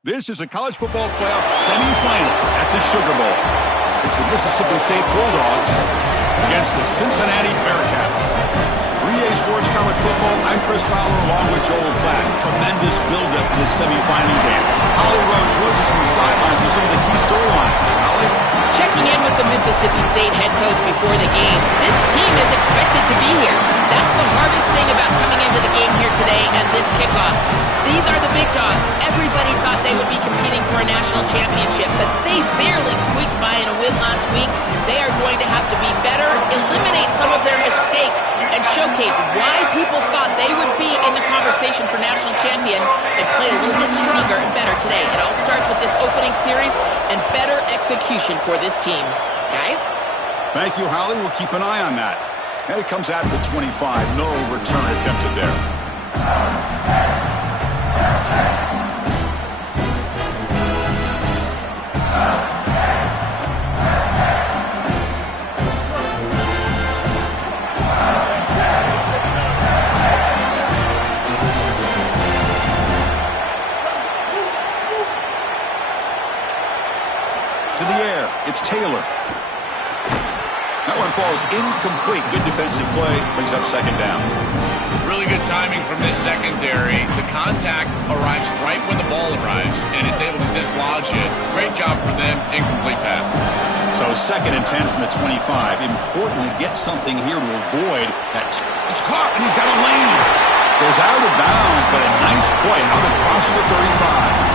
This is a college football playoff semifinal at the Sugar Bowl. It's the Mississippi State Bulldogs against the Cincinnati Bearcats. 3A Sports College Football, I'm Chris Fowler along with Joel Klatt. Tremendous build-up to this semifinal game. Holly Rowe joins us on the sidelines with some of the key storylines. Holly? Checking in with the Mississippi State head coach before the game, this team is expected to be here. That's the hardest thing about coming into the game here today and this kickoff. These are the big dogs. Everybody thought they would be competing for a national championship, but they barely squeaked by in a win last week. They are going to have to be better, eliminate some of their mistakes, and showcase why people thought they would be in the conversation for national champion and play a little bit stronger and better today. It all starts with this opening series and better execution for this team. Guys? Thank you, Holly. We'll keep an eye on that. And it comes out of the 25. No return attempted there. To the air, it's Taylor. That one falls incomplete. Good defensive play. Brings up second down. Really good timing from this secondary. The contact arrives right when the ball arrives, and it's able to dislodge it. Great job for them. Incomplete pass. So 2nd and 10 from the 25. Important to get something here to avoid that. It's caught, and he's got a lane. Goes out of bounds, but a nice play out across the 35.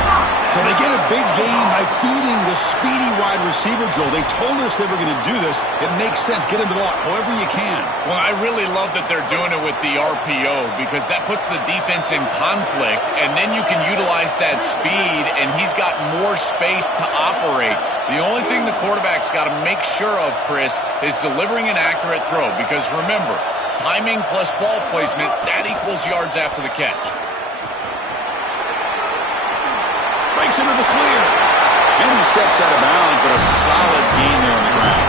So they get a big gain by feeding the speedy wide receiver, Joel. They told us they were going to do this. It makes sense. Get him the ball however you can. Well, I really love that they're doing it with the RPO because that puts the defense in conflict, and then you can utilize that speed, and he's got more space to operate. The only thing the quarterback's got to make sure of, Chris, is delivering an accurate throw because, remember, timing plus ball placement, that equals yards after the catch. Breaks into the clear. And he steps out of bounds, but a solid gain there on the ground.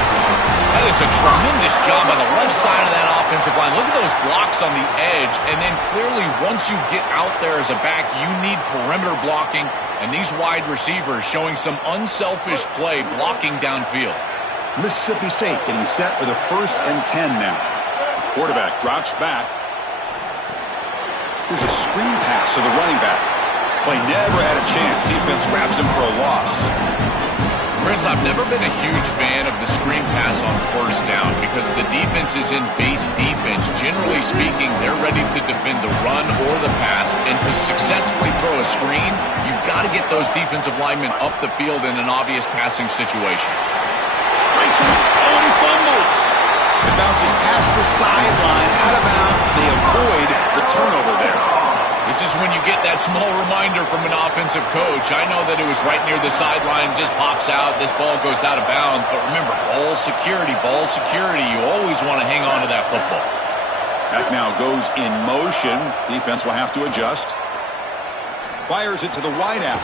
That is a tremendous job on the left side of that offensive line. Look at those blocks on the edge. And then clearly once you get out there as a back, you need perimeter blocking. And these wide receivers showing some unselfish play blocking downfield. Mississippi State getting set for the 1st and 10 now. Quarterback drops back. Here's a screen pass to the running back. Play never had a chance. Defense grabs him for a loss. Chris, I've never been a huge fan of the screen pass on 1st down because the defense is in base defense. Generally speaking, they're ready to defend the run or the pass. And to successfully throw a screen, you've got to get those defensive linemen up the field in an obvious passing situation. Breaks him. Oh, and he fumbles. It bounces past the sideline, out of bounds. They avoid the turnover there. This is when you get that small reminder from an offensive coach. I know that it was right near the sideline, just pops out, this ball goes out of bounds. But remember, ball security. You always want to hang on to that football. That now goes in motion. Defense will have to adjust. Fires it to the wideout.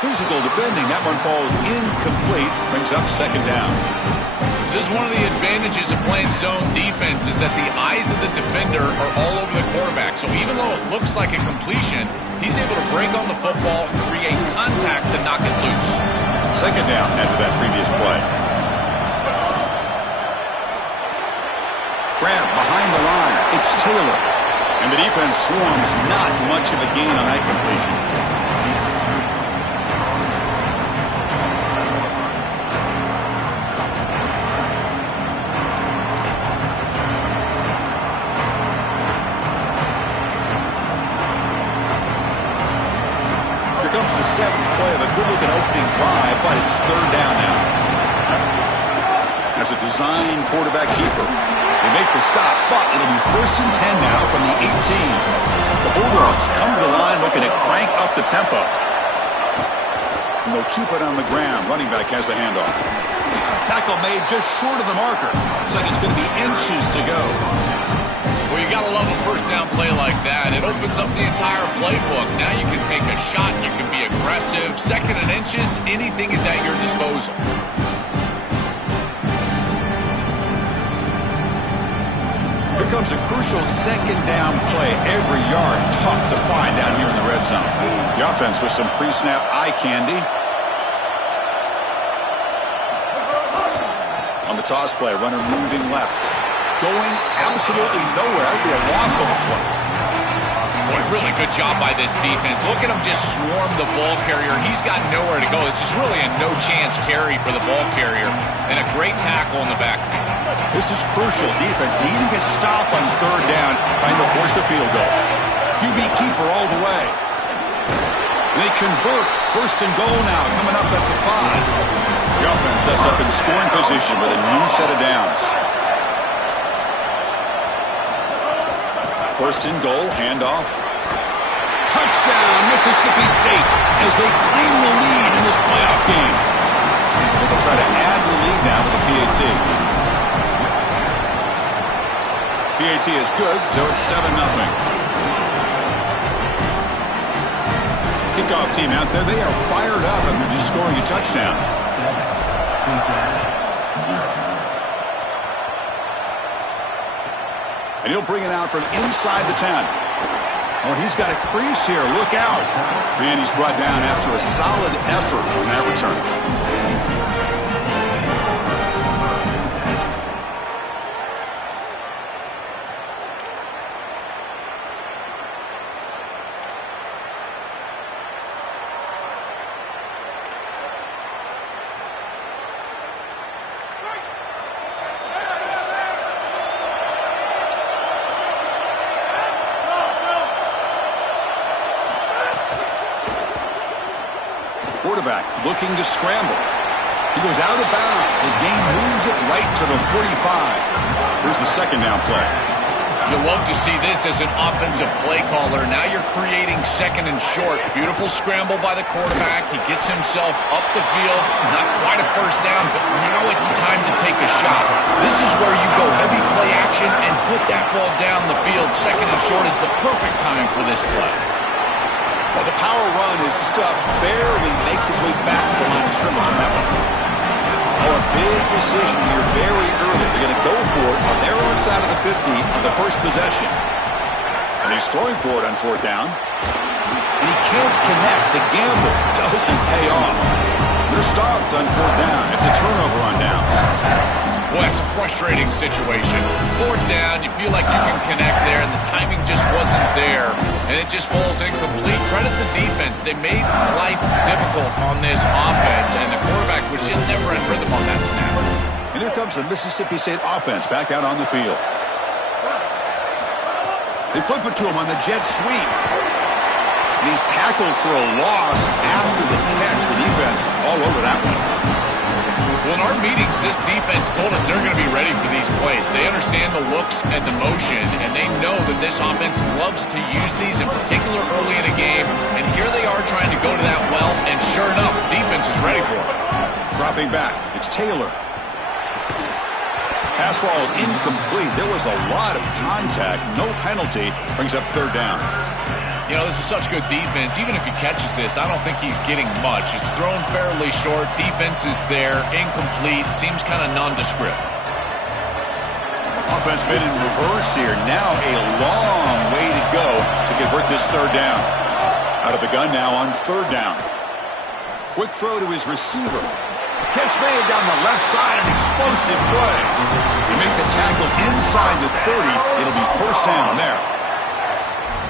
Physical defending. That one falls incomplete. Brings up second down. This is one of the advantages of playing zone defense is that the eyes of the defender are all over the quarterback. So even though it looks like a completion, he's able to break on the football, create contact, and knock it loose. Second down after that previous play. Grab behind the line. It's Taylor. And the defense swarms. Not much of a gain on that completion. Comes the 7th play of a good-looking opening drive, but it's 3rd down now. As a design quarterback keeper, they make the stop, but it'll be 1st and 10 now from the 18. The Bulldogs come to the line looking to crank up the tempo. And they'll keep it on the ground. Running back has the handoff. Tackle made just short of the marker. Looks like it's going to be inches to go. Well, you got to love a 1st down play like that. It opens up the entire playbook. Now you can take a shot. You can be aggressive. 2nd and inches, anything is at your disposal. comes a crucial second down play. Every yard tough to find down here in the red zone. The offense with some pre-snap eye candy. On the toss play, runner moving left. Going absolutely nowhere. That would be a loss of a play. Boy, really good job by this defense. Look at him just swarm the ball carrier. He's got nowhere to go. This is really a no-chance carry for the ball carrier. And a great tackle in the back. This is crucial. Defense needing a stop on third down, trying to force a field goal. QB keeper all the way. They convert. First and goal now, coming up at the 5. The offense sets up in scoring position with a new set of downs. First and goal, handoff. Touchdown, Mississippi State, as they claim the lead in this playoff game. They'll try to add the lead now with the PAT. PAT is good, so it's 7-0. Kickoff team out there, they are fired up after just scoring a touchdown. And he'll bring it out from inside the 10. Oh, he's got a crease here. Look out. And he's brought down after a solid effort on that return. Quarterback looking to scramble. He goes out of bounds. The game moves it right to the 45. Here's the second down play. You'll love to see this as an offensive play caller. Now you're creating second and short. Beautiful scramble by the quarterback. He gets himself up the field. Not quite a first down, but now it's time to take a shot. This is where you go heavy play action and put that ball down the field. Second and short is the perfect time for this play. Well, the power run is stuffed, barely makes his way back to the line of scrimmage on that one. Oh, a big decision here very early. They're going to go for it on their own side of the 50 on the first possession. And he's throwing for it on fourth down. And he can't connect. The gamble doesn't pay off. They're stopped on fourth down. It's a turnover on downs. Well, that's a frustrating situation. Fourth down, you feel like you can connect there, and the timing just wasn't there, and it just falls incomplete. Credit the defense. They made life difficult on this offense, and the quarterback was just never in rhythm on that snap. And here comes the Mississippi State offense back out on the field. They flip it to him on the jet sweep. And he's tackled for a loss after the catch. The defense all over that one. Well, in our meetings, this defense told us they're going to be ready for these plays. They understand the looks and the motion, and they know that this offense loves to use these, in particular early in a game. And here they are trying to go to that well, and sure enough, defense is ready for it. Dropping back, it's Taylor. Pass ball is incomplete. There was a lot of contact. No penalty. Brings up third down. You know, this is such good defense. Even if he catches this, I don't think he's getting much. It's thrown fairly short. Defense is there. Incomplete. Seems kind of nondescript. Offense been in reverse here. Now a long way to go to convert this third down. Out of the gun now on third down. Quick throw to his receiver. Catch made down the left side. An explosive play. They make the tackle inside the 30. It'll be first down there.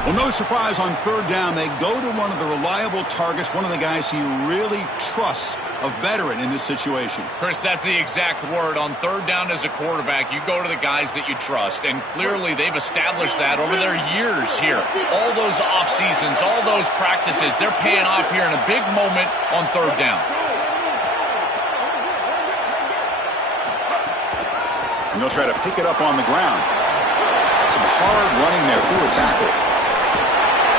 Well, no surprise on third down. They go to one of the reliable targets, one of the guys he really trusts, a veteran in this situation. Chris, that's the exact word. On third down as a quarterback, you go to the guys that you trust, and clearly they've established that over their years here. All those off seasons, all those practices, they're paying off here in a big moment on third down. And they'll try to pick it up on the ground. Some hard running there through a tackle.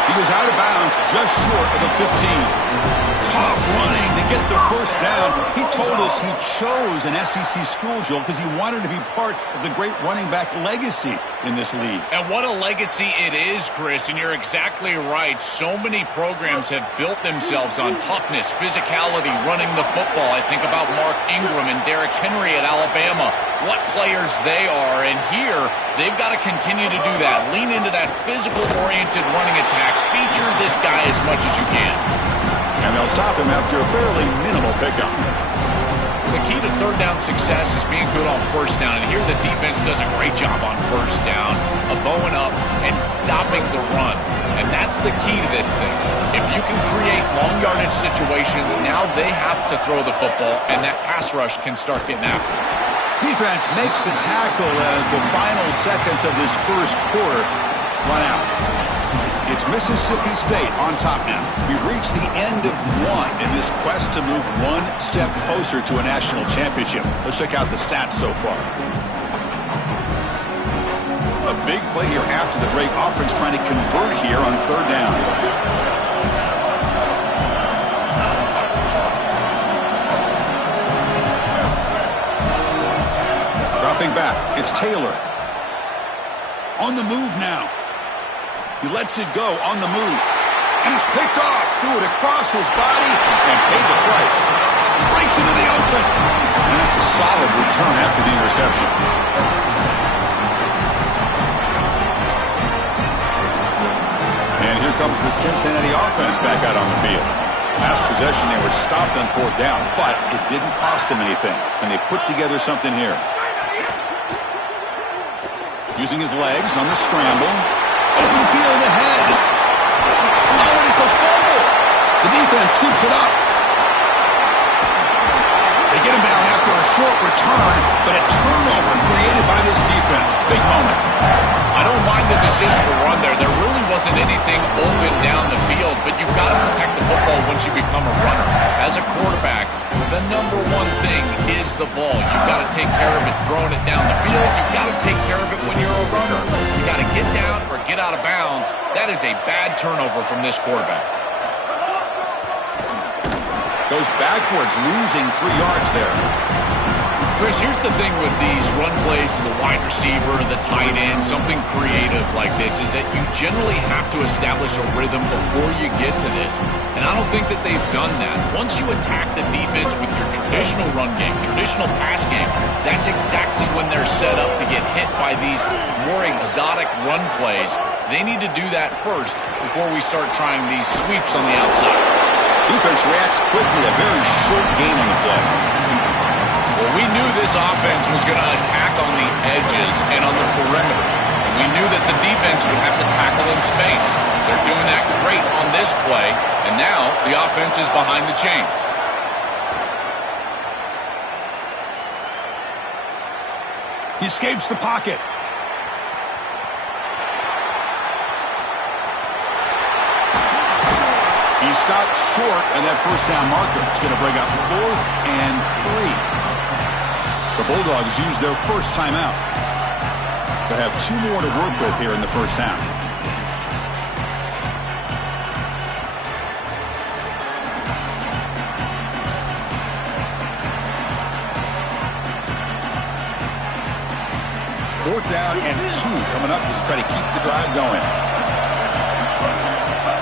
He goes out of bounds just short of the 15. Tough running to get the first down. He told us he chose an SEC school, Joel, because he wanted to be part of the great running back legacy in this league. And what a legacy it is, Chris, and you're exactly right. So many programs have built themselves on toughness, physicality, running the football. I think about Mark Ingram and Derrick Henry at Alabama. What players they are, and here they've got to continue to do that. Lean into that physical-oriented running attack. Feature this guy as much as you can. And they'll stop him after a fairly minimal pickup. The key to third down success is being good on first down, and here the defense does a great job on first down of bowing up and stopping the run. And that's the key to this thing. If you can create long yardage situations, now they have to throw the football, and that pass rush can start getting after it. Defense makes the tackle as the final seconds of this first quarter run out. It's Mississippi State on top now. We've reached the end of one in this quest to move one step closer to a national championship. Let's check out the stats so far. A big play here after the break. Offense trying to convert here on third down. Dropping back. It's Taylor. On the move now. He lets it go on the move. And it's picked off. Threw it across his body and paid the price. Breaks into the open. And that's a solid return after the interception. And here comes the Cincinnati offense back out on the field. Last possession, they were stopped on fourth down, but it didn't cost them anything. And they put together something here. Using his legs on the scramble. Open field ahead. Oh, and it's a fumble. The defense scoops it up. They get him down after a short return, but a turnover created by this defense. Big moment. I don't mind the decision to run there. There really wasn't anything open down the field, but you've got to protect the football once you become a runner. As a quarterback, the number one thing is the ball. You've got to take care of it throwing it down the field. You've got to take care of it when you're a runner. You've got to get down or get out of bounds. That is a bad turnover from this quarterback. Goes backwards, losing 3 yards there. Chris, here's the thing with these run plays to the wide receiver, the tight end, something creative like this, is that you generally have to establish a rhythm before you get to this. And I don't think that they've done that. Once you attack the defense with your traditional run game, traditional pass game, that's exactly when they're set up to get hit by these more exotic run plays. They need to do that first before we start trying these sweeps on the outside. Defense reacts quickly, a very short game on the play. Well, we knew this offense was going to attack on the edges and on the perimeter. And we knew that the defense would have to tackle in space. They're doing that great on this play, and now the offense is behind the chains. He escapes the pocket. He stopped short of that first down marker. It's going to bring up 4th and 3. The Bulldogs use their first timeout. They have 2 more to work with here in the first half. Fourth down and 2 coming up as they try to keep the drive going.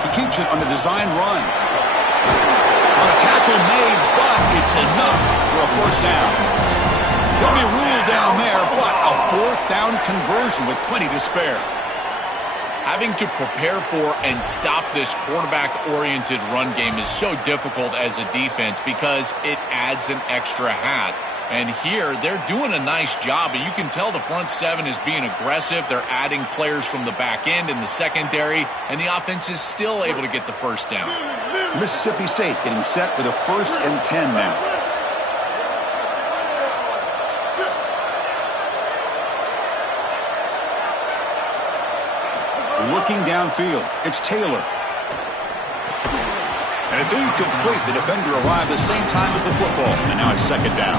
He keeps it on the design run. On a tackle made, but it's enough for a first down. He'll be ruled down there, but a 4th down conversion with plenty to spare. Having to prepare for and stop this quarterback-oriented run game is so difficult as a defense because it adds an extra hat. And here, they're doing a nice job, and you can tell the front 7 is being aggressive. They're adding players from the back end in the secondary, and the offense is still able to get the first down. Mississippi State getting set with a 1st and 10 now. Looking downfield, it's Taylor. And it's incomplete. The defender arrived the same time as the football, and now it's 2nd down.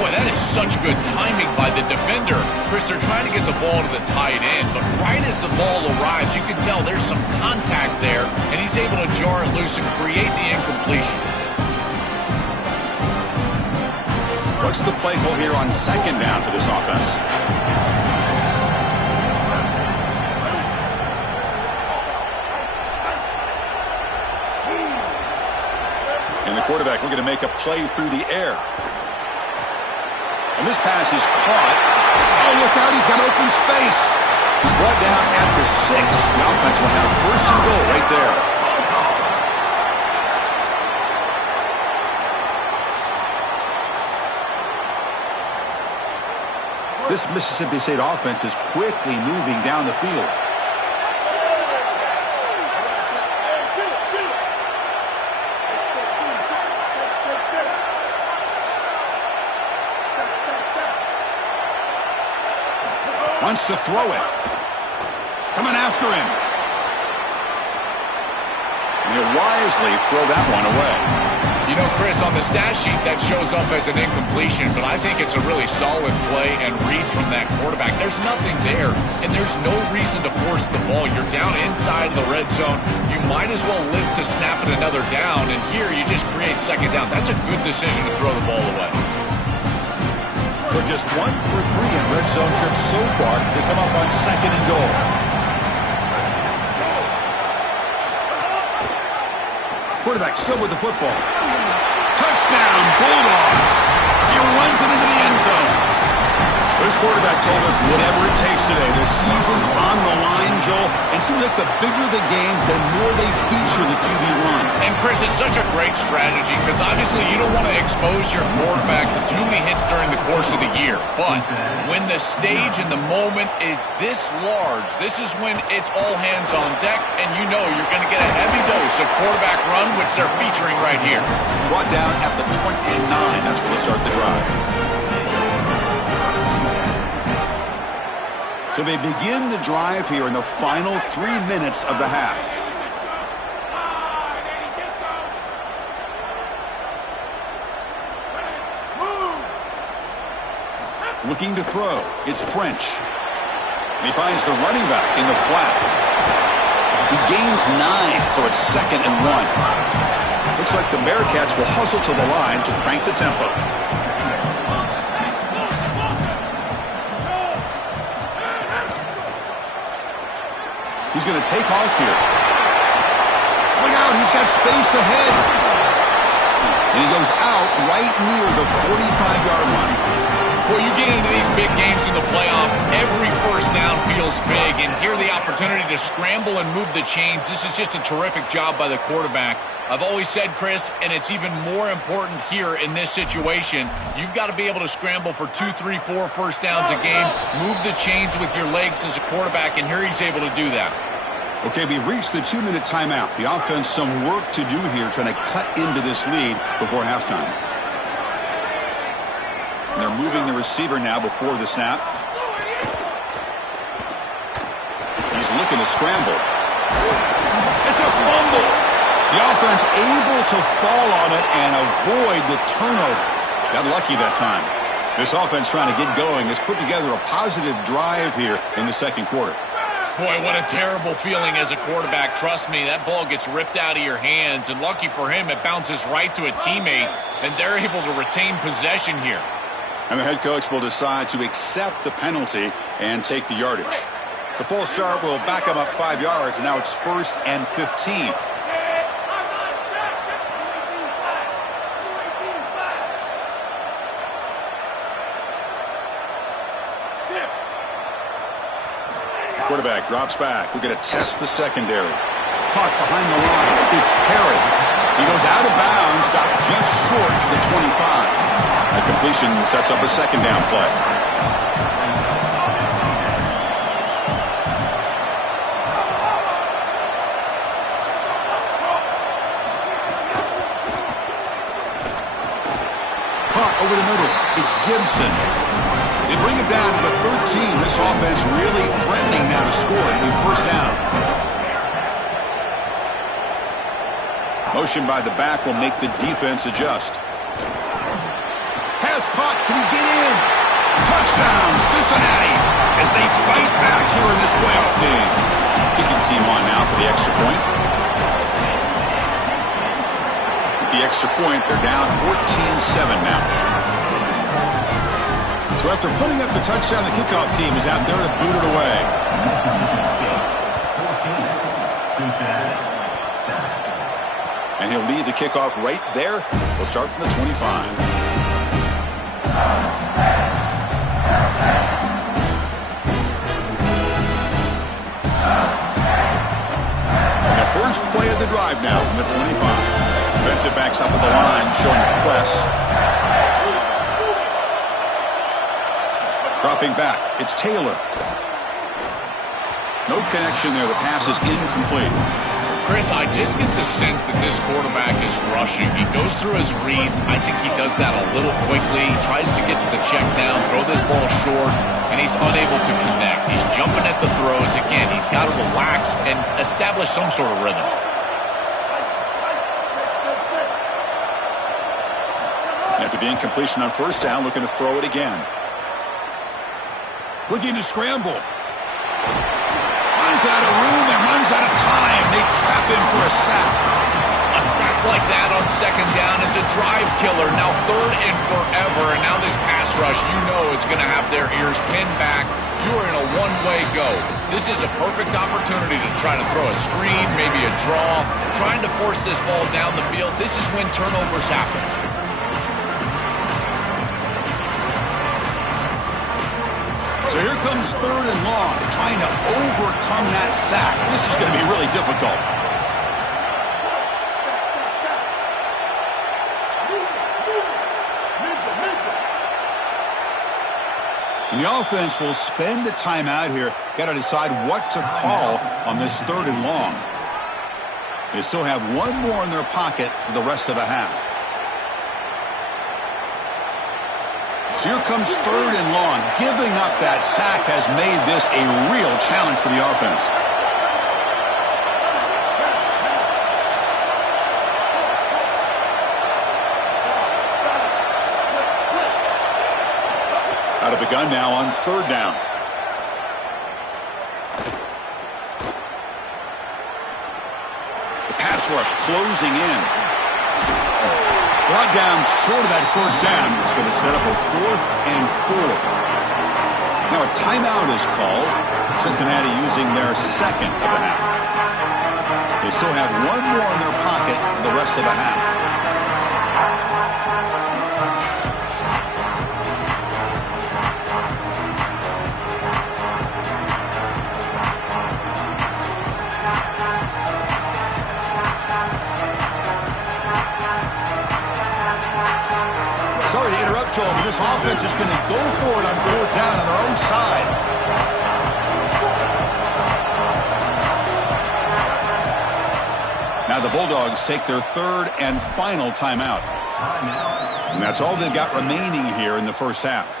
Boy, that is such good timing by the defender. Chris, they're trying to get the ball to the tight end, but right as the ball arrives, you can tell tell there's some contact there, and he's able to jar it loose and create the incompletion. What's the play call here on second down for this offense? And the quarterback looking to make a play through the air. And this pass is caught. Oh, look out, he's got open space. He's brought down at the 6. The offense will have first and goal right there. This Mississippi State offense is quickly moving down the field. Wants to throw it. Coming after him. And he'll wisely throw that one away. You know, Chris, on the stat sheet, that shows up as an incompletion, but I think it's a really solid play and read from that quarterback. There's nothing there, and there's no reason to force the ball. You're down inside the red zone. You might as well live to snap it another down, and here you just create second down. That's a good decision to throw the ball away. For just 1 for 3 in red zone trips so far, they come up on second and goal. Quarterback still with the football. Touchdown, Bulldogs! He runs it into the end zone. This quarterback told us whatever it takes today. This season on the line, Joel. And it seems like the bigger the game, the more they feature the QB run. And, Chris, it's such a great strategy because obviously you don't want to expose your quarterback to too many hits during the course of the year. But when the stage and the moment is this large, this is when it's all hands on deck, and you know you're going to get a heavy dose of quarterback run, which they're featuring right here. Brought down at the 29. That's where they'll start the drive. So they begin the drive here in the final 3 minutes of the half. Looking to throw. It's French. And he finds the running back in the flat. He gains 9, so it's 2nd and 1. Looks like the Bearcats will hustle to the line to crank the tempo. He's going to take off here. Look out, he's got space ahead. And he goes out right near the 45-yard line. Well, you get into these big games in the playoff, every first down feels big, and here the opportunity to scramble and move the chains. This is just a terrific job by the quarterback. I've always said, Chris, and it's even more important here in this situation, you've got to be able to scramble for 2, 3, 4 first downs a game, move the chains with your legs as a quarterback, and here he's able to do that. Okay, we reached the 2-minute timeout. The offense, some work to do here, trying to cut into this lead before halftime. And they're moving the receiver now before the snap. He's looking to scramble. It's a fumble. The offense able to fall on it and avoid the turnover. Got lucky that time. This offense trying to get going has put together a positive drive here in the second quarter. Boy, what a terrible feeling as a quarterback. Trust me, that ball gets ripped out of your hands, and lucky for him, it bounces right to a teammate, and they're able to retain possession here. And the head coach will decide to accept the penalty and take the yardage. The false start will back him up 5 yards, and now it's 1st and 15. Quarterback drops back. We're going to test the secondary. Caught behind the line. It's Perry. He goes out of bounds, stopped just short of the 25. That completion sets up a second down play. Caught over the middle. It's Gibson. They bring it down to the 13. This offense really threatening now to score. It'll be first down. Motion by the back will make the defense adjust. Pass caught. Can he get in? Touchdown, Cincinnati, as they fight back here in this playoff game. Kicking team on now. the extra point. With the extra point, they're down 14-7 now. So after putting up the touchdown, the kickoff team is out there to boot it away. And he'll lead the kickoff right there. He'll start from the 25. And the first play of the drive now from the 25. Defensive backs up at the line, showing press. Dropping back, it's Taylor. No connection there. The pass is incomplete. Chris, I just get the sense that this quarterback is rushing. He goes through his reads. I think he does that a little quickly. He tries to get to the check down, throw this ball short, and he's unable to connect. He's jumping at the throws. Again, he's got to relax and establish some sort of rhythm. After the incompletion on first down, looking to throw it again. Looking to scramble. Runs out of room and runs out of time. They trap him for a sack. A sack like that on second down is a drive killer. Now third and forever, and now this pass rush, you know it's going to have their ears pinned back. You are in a one-way go. This is a perfect opportunity to try to throw a screen, maybe a draw, trying to force this ball down the field. This is when turnovers happen. So here comes third and long, trying to overcome that sack. This is going to be really difficult. And the offense will spend the timeout here. Got to decide what to call on this third and long. They still have one more in their pocket for the rest of the half. So here comes third and long. Giving up that sack has made this a real challenge for the offense. Out of the gun now on third down. The pass rush closing in. Brought down short of that first down. It's going to set up a 4th and 4. Now a timeout is called. Cincinnati using their second of the half. They still have one more in their pocket for the rest of the half. Sorry to interrupt, Joel, but this offense is going to go for it on fourth down on their own side. Now the Bulldogs take their third and final timeout. And that's all they've got remaining here in the first half.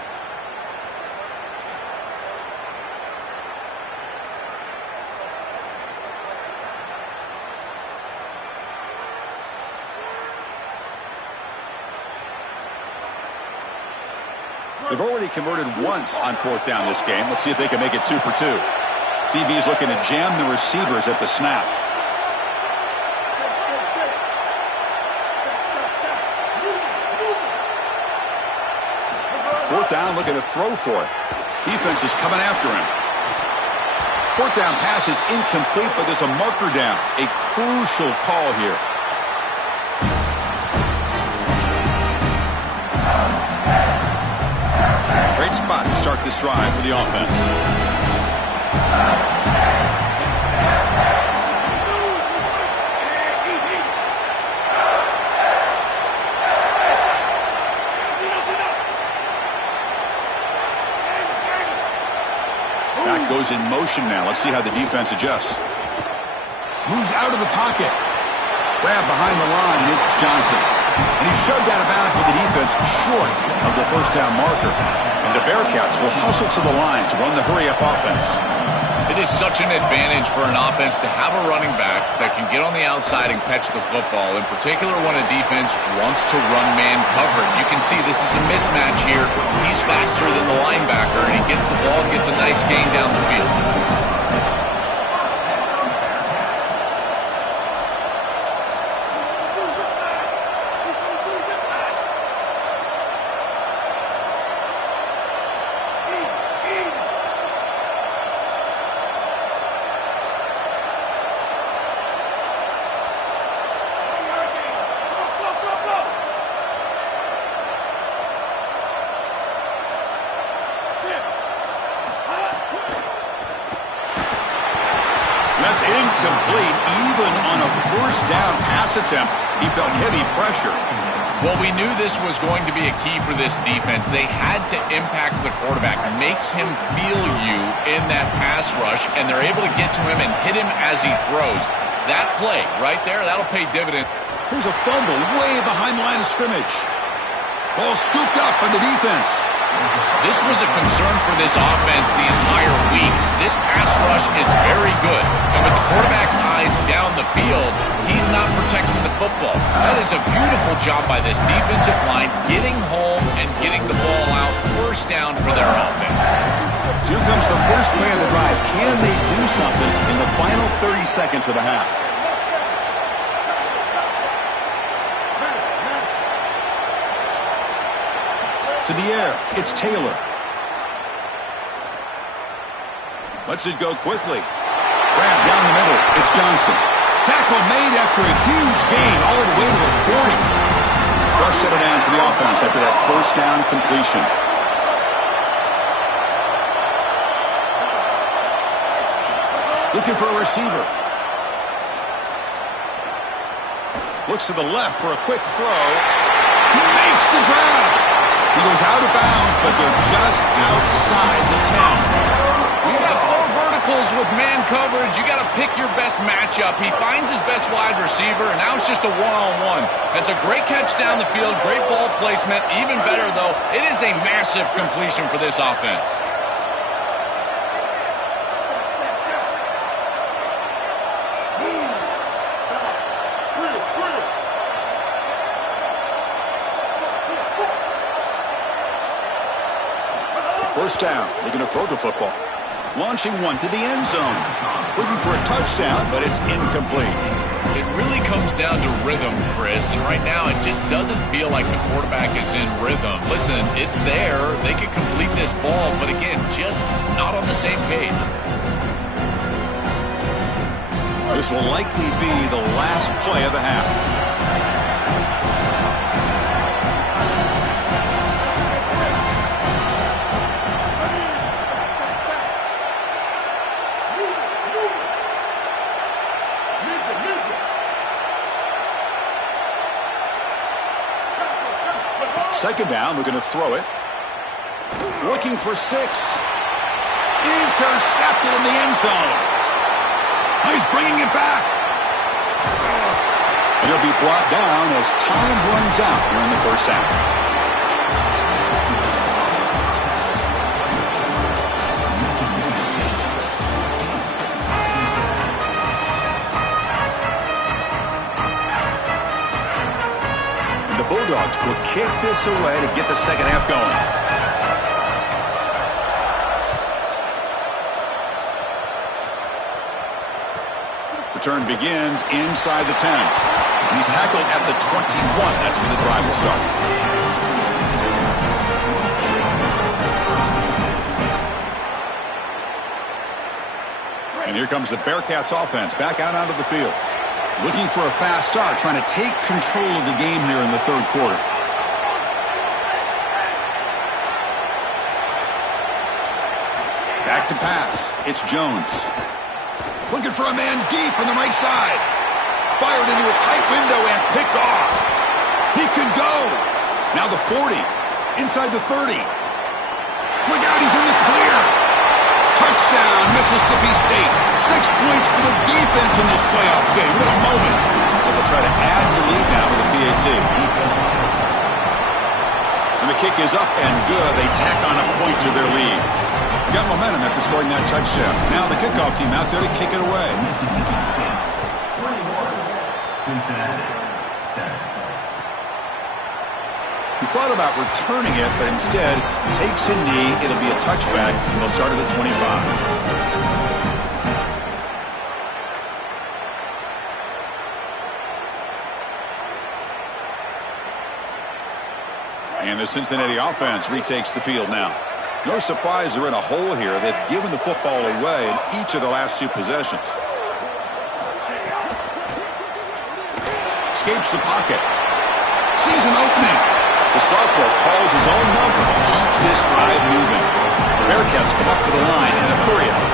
They've already converted once on fourth down this game. Let's see if they can make it 2 for 2. DB is looking to jam the receivers at the snap. Fourth down, looking to throw for it. Defense is coming after him. Fourth down pass is incomplete, but there's a marker down. A crucial call here. Great spot to start this drive for the offense. Back goes in motion now. Let's see how the defense adjusts. Moves out of the pocket. Grab behind the line, and it's Johnson. And he's shoved out of bounds with the defense short of the first down marker. And the Bearcats will hustle to the line to run the hurry-up offense. It is such an advantage for an offense to have a running back that can get on the outside and catch the football, in particular when a defense wants to run man coverage. You can see this is a mismatch here. He's faster than the linebacker, and he gets the ball, gets a nice gain down the field. Incomplete. Even on a first down pass attempt, he felt heavy pressure. Well, we knew this was going to be a key for this defense. They had to impact the quarterback, make him feel you in that pass rush, and they're able to get to him and hit him as he throws. That play right there, that'll pay dividends. Here's a fumble way behind the line of scrimmage. Ball scooped up by the defense. This was a concern for this offense the entire week. This pass rush is very good. And with the quarterback's eyes down the field, he's not protecting the football. That is a beautiful job by this defensive line, getting home and getting the ball out, first down for their offense. Here comes the first play of the drive. Can they do something in the final 30 seconds of the half? To the air, it's Taylor. Lets it go quickly. Grab down the middle, it's Johnson. Tackle made after a huge gain all the way to the 40. Fresh set of downs for the offense after that first down completion. Looking for a receiver. Looks to the left for a quick throw. He makes the grab. He goes out of bounds, but they're just outside the 10. You got four verticals with man coverage. You got to pick your best matchup. He finds his best wide receiver, and now it's just a one-on-one. That's a great catch down the field, great ball placement. Even better, though, it is a massive completion for this offense. First down, looking to throw the football. Launching one to the end zone. Looking for a touchdown, but it's incomplete. It really comes down to rhythm, Chris, and right now it just doesn't feel like the quarterback is in rhythm. Listen, it's there. They could complete this ball, but again, just not on the same page. This will likely be the last play of the half. Second down, we're going to throw it. Looking for 6. Intercepted in the end zone. He's bringing it back. And he'll be brought down as time runs out here in the first half. Bulldogs will kick this away to get the second half going. Return begins inside the 10. He's tackled at the 21. That's where the drive will start. And here comes the Bearcats offense back out onto the field. Looking for a fast start, trying to take control of the game here in the third quarter. Back to pass. It's Jones. Looking for a man deep on the right side. Fired into a tight window and picked off. He could go. Now the 40. Inside the 30. Look out, he's in the clear. Touchdown, Mississippi State. 6 points for the defense in this playoff game. What a moment. They'll try to add the lead now with a PAT. And the kick is up and good. They tack on a point to their lead. Got momentum after scoring that touchdown. Now the kickoff team out there to kick it away. He thought about returning it, but instead takes a knee. It'll be a touchback. They'll start at the 25. And the Cincinnati offense retakes the field now. No surprise they're in a hole here. They've given the football away in each of the last 2 possessions. Escapes the pocket. Sees an opening. The sophomore calls his own number and keeps this drive moving. The Bearcats come up to the line in a hurry up.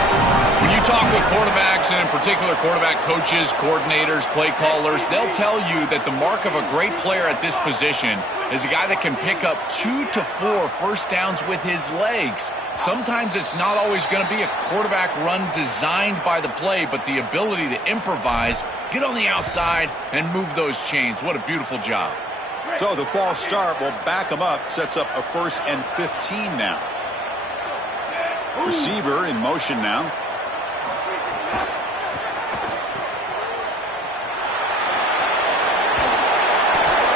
When you You talk with quarterbacks, and in particular quarterback coaches, coordinators, play callers, they'll tell you that the mark of a great player at this position is a guy that can pick up 2 to 4 first downs with his legs. Sometimes it's not always going to be a quarterback run designed by the play, but the ability to improvise, get on the outside, and move those chains. What a beautiful job. So the false start will back him up, sets up a 1st and 15 now. Receiver in motion now.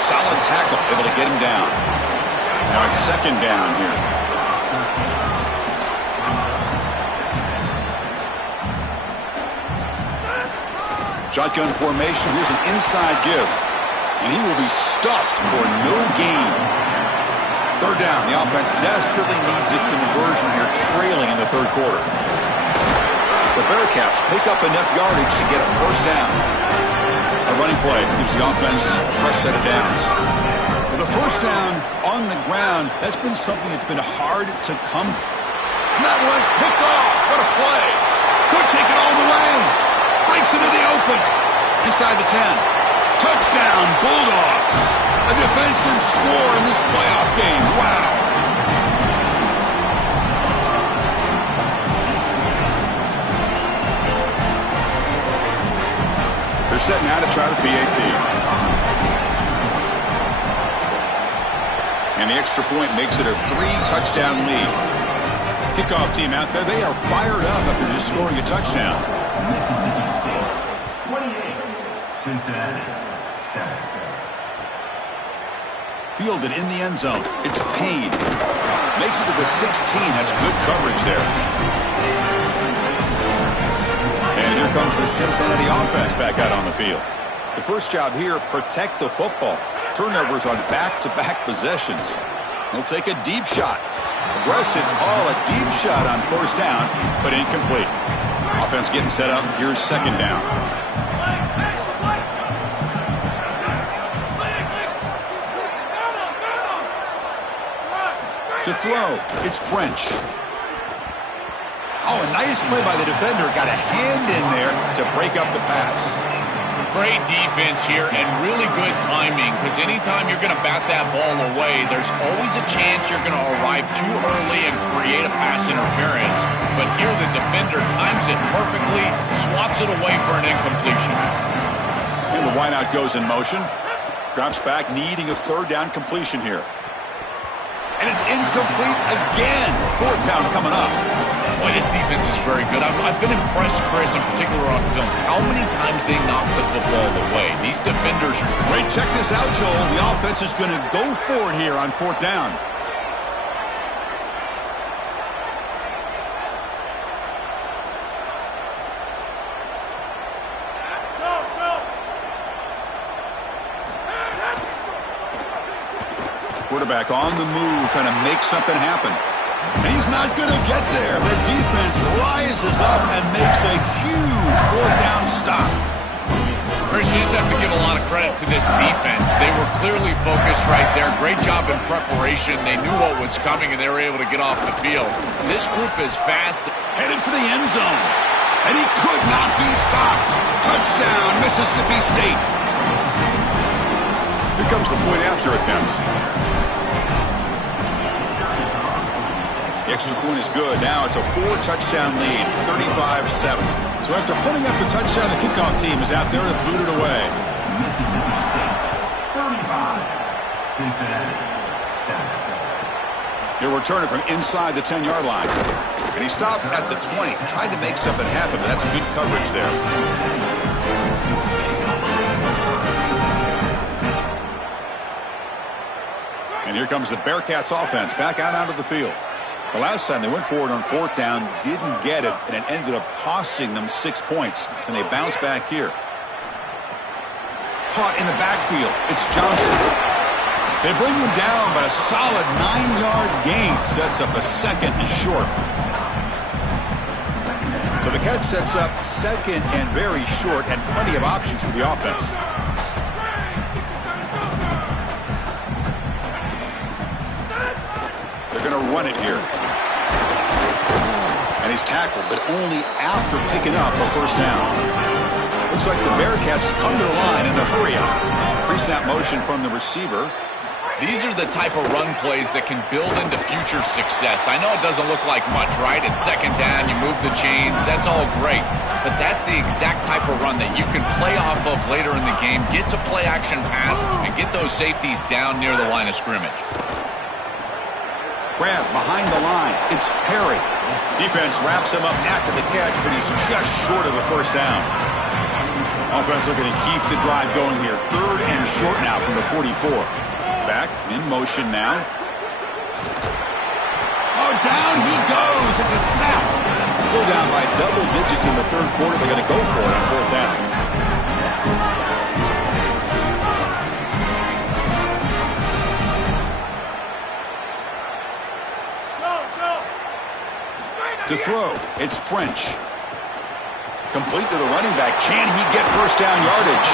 Solid tackle, able to get him down. Now it's 2nd down here. Shotgun formation. Here's an inside give. And he will be stuffed for no gain. 3rd down. The offense desperately needs a conversion here, trailing in the 3rd quarter. The Bearcats pick up enough yardage to get a 1st down. A running play gives the offense a fresh set of downs. With a 1st down on the ground, that's been something that's been hard to come. And that one's picked off. What a play. Could take it all the way. Breaks into the open. Inside the 10. Touchdown, Bulldogs. A defensive score in this playoff game. Wow. They're set now to try the PAT. And the extra point makes it a 3-touchdown lead. Kickoff team out there, they are fired up after just scoring a touchdown. Mississippi State, 28, Cincinnati, 7. Fielded in the end zone. It's Payne. Makes it to the 16. That's good coverage there. And here comes the Cincinnati offense back out on the field. The first job here, protect the football. Turnovers on back-to-back possessions. They'll take a deep shot. Aggressive call, a deep shot on 1st down, but incomplete. Offense getting set up. Here's 2nd down. To throw, it's French. Oh, a nice play by the defender. Got a hand in there to break up the pass. Great defense here and really good timing, because anytime you're going to bat that ball away, there's always a chance you're going to arrive too early and create a pass interference. But here the defender times it perfectly, swats it away for an incompletion. And the wideout goes in motion. Drops back, needing a 3rd down completion here. And it's incomplete again. 4th down coming up. Boy, this defense is very good. I've been impressed, Chris, in particular on film, how many times they knock the football away. These defenders are great. Check this out, Joel. The offense is going to go for it here on 4th down. Quarterback on the move, trying to make something happen. And he's not going to get there. The defense rises up and makes a huge 4th down stop. Chris, you just have to give a lot of credit to this defense. They were clearly focused right there. Great job in preparation. They knew what was coming, and they were able to get off the field. This group is fast. Headed for the end zone. And he could not be stopped. Touchdown, Mississippi State. Here comes the point after attempt. The extra point is good. Now it's a 4-touchdown lead, 35-7. So after putting up a touchdown, the kickoff team is out there to boot it away. Mississippi State, 35, Cincinnati, 7. He'll return it from inside the 10-yard line. And he stopped at the 20. Tried to make something happen, but that's good coverage there. And here comes the Bearcats offense back out onto the field. The last time they went forward on 4th down, didn't get it, and it ended up costing them 6 points. And they bounce back here. Caught in the backfield. It's Johnson. They bring him down, but a solid 9-yard gain sets up a 2nd and short. So the catch sets up 2nd and very short, and plenty of options for the offense. They're going to run it here. And he's tackled, but only after picking up a first down. Looks like the Bearcats come to the line in the hurry up. Pre-snap motion from the receiver. These are the type of run plays that can build into future success. I know it doesn't look like much, right? It's second down, you move the chains, that's all great. But that's the exact type of run that you can play off of later in the game, get to play action pass, and get those safeties down near the line of scrimmage. Grab behind the line. It's Perry. Defense wraps him up after the catch, but he's just short of a first down. Offense looking to keep the drive going here. 3rd and short now from the 44. Back in motion now. Oh, down he goes. It's a sack. Still down by double digits in the 3rd quarter. They're going to go for it on 4th down. To throw, it's French. Complete to the running back. Can he get first down yardage?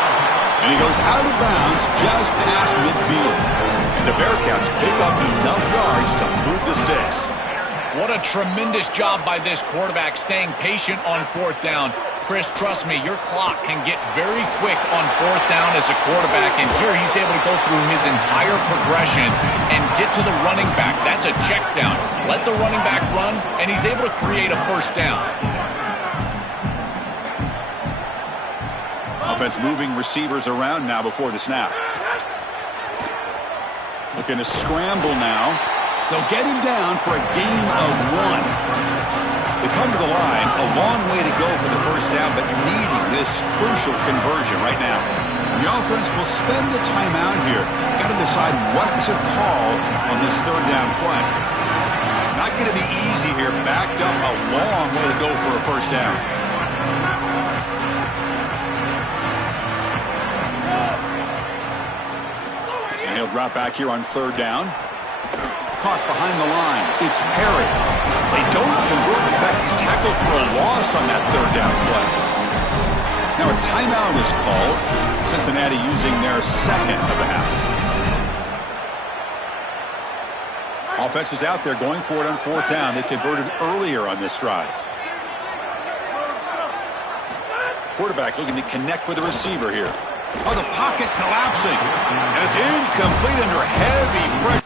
And he goes out of bounds just past midfield. And the Bearcats pick up enough yards to move the sticks. What a tremendous job by this quarterback staying patient on 4th down. Chris, trust me, your clock can get very quick on 4th down as a quarterback, and here he's able to go through his entire progression and get to the running back. That's a check down. Let the running back run, and he's able to create a first down. Offense moving receivers around now before the snap. Looking to scramble now. They'll get him down for a gain of 1. They come to the line, a long way to go for the first down, but needing this crucial conversion right now. The offense will spend the time out here. Got to decide what to call on this 3rd down play. Not going to be easy here. Backed up, a long way to go for a first down. And he'll drop back here on 3rd down. Caught behind the line. It's Perry. They don't convert. In fact, he's tackled for a loss on that 3rd down play. Now a timeout is called. Cincinnati using their 2nd of the half. Offense is out there going for it on 4th down. They converted earlier on this drive. Quarterback looking to connect with the receiver here. Oh, the pocket collapsing. And it's incomplete under heavy pressure.